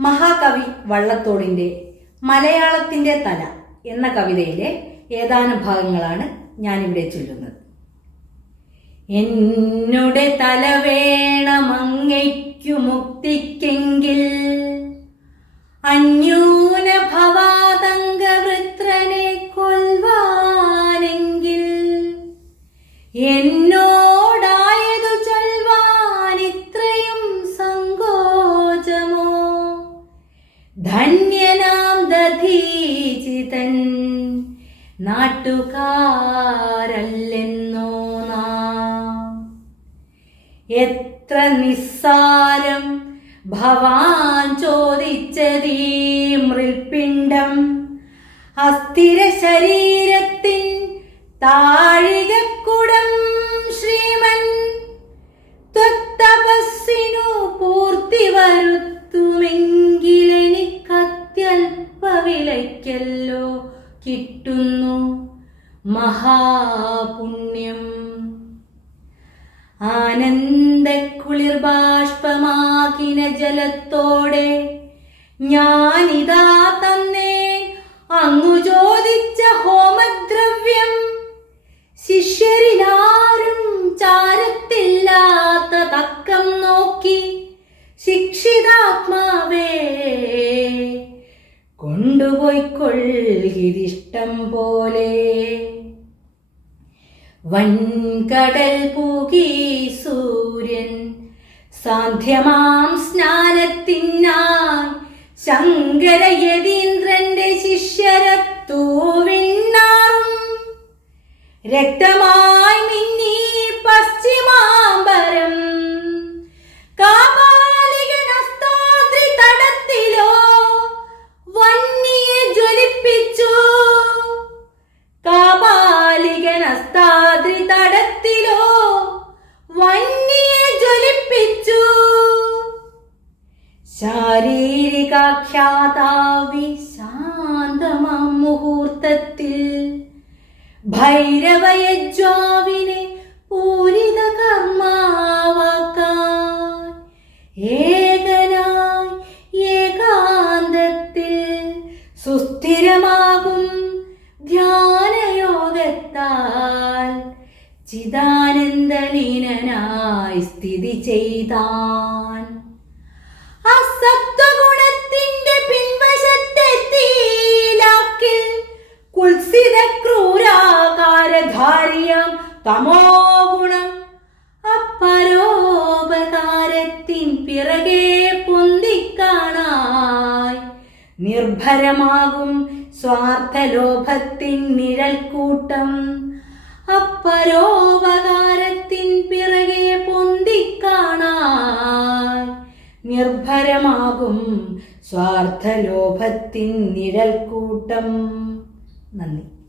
മഹാകവി വള്ളത്തോടിന്റെ മലയാളത്തിന്റെ തല എന്ന കവിതയിലെ ഏതാനും ഭാഗങ്ങളാണ് ഞാനിവിടെ ചൊല്ലുന്നത്. എന്നുടെ തല വേണമങ്ങയ്ക്കു മുക്തിക്കെങ്കിൽ അന്യൂന ഭവാതംഗവൃത്രനെ കൊൽവാനെങ്കിൽ എന്നോടായതു ധന്യനാം ദധീചിതൻ. നാട്ടുകാരല്ലെന്നോ എത്ര നിസ്സാരം ഭവാൻ ചോദിച്ചതീ മൃൽപിണ്ഡം. അസ്ഥിര ശരീരത്തിൻ താഴികക്കുടം ശ്രീമൻ. ത്വത്തപസ്സിനു പൂർത്തി വരുത്തുമെങ്കിലെനിക്കത്യൽപവിലയ്ക്കല്ലോ കിട്ടുന്നു മഹാപുണ്യം. ആനന്ദക്കുളിർ ബാഷ്പമാകിന ജലത്തോടെ ഞാനിതാ തന്നേ അങ്ങു ചോദിച്ച ഹോമദ്രവ്യം. ശിഷ്യരിലാരും ചാരത്തില്ലാത്ത തക്കം നോക്കി ശിക്ഷിതാത്മാവേ കൊണ്ടുപോയിക്കൊള്ളിരിഷ്ടം പോലെ. വൻകടൽ പൂകി സൂര്യൻ സാന്ധ്യമാം സ്നാനത്തിനായി ശങ്കര യതീന്ദ്രന്റെ ശിഷ്യരത്തൂവിണ്ണാറും രക്തമായി ശാരീരികാഖ്യാതാവി ഭൈരവയജ്വാവിനെ പൂരിത കർമാവാക്കാൻ ഏകാന്തത്തിൽ സുസ്ഥിരമാകും ധ്യാനയോഗത്താൽ ചിദാനന്ദലീനനായി സ്ഥിതി ചെയ്താൻ. തമോ ഗുണം. അപ്പരോപകാരത്തിൻ പിറകെ പൊന്തിക്കാണായി. നിർഭരമാകും സ്വാർത്ഥലോഭത്തിൻ നിഴൽക്കൂട്ടം. അപ്പരോപകാരത്തിൻ പിറകെ പൊന്തിക്കാണായി. നിർഭരമാകും സ്വാർത്ഥലോഭത്തിൻ നിഴൽക്കൂട്ടം. നന്ദി.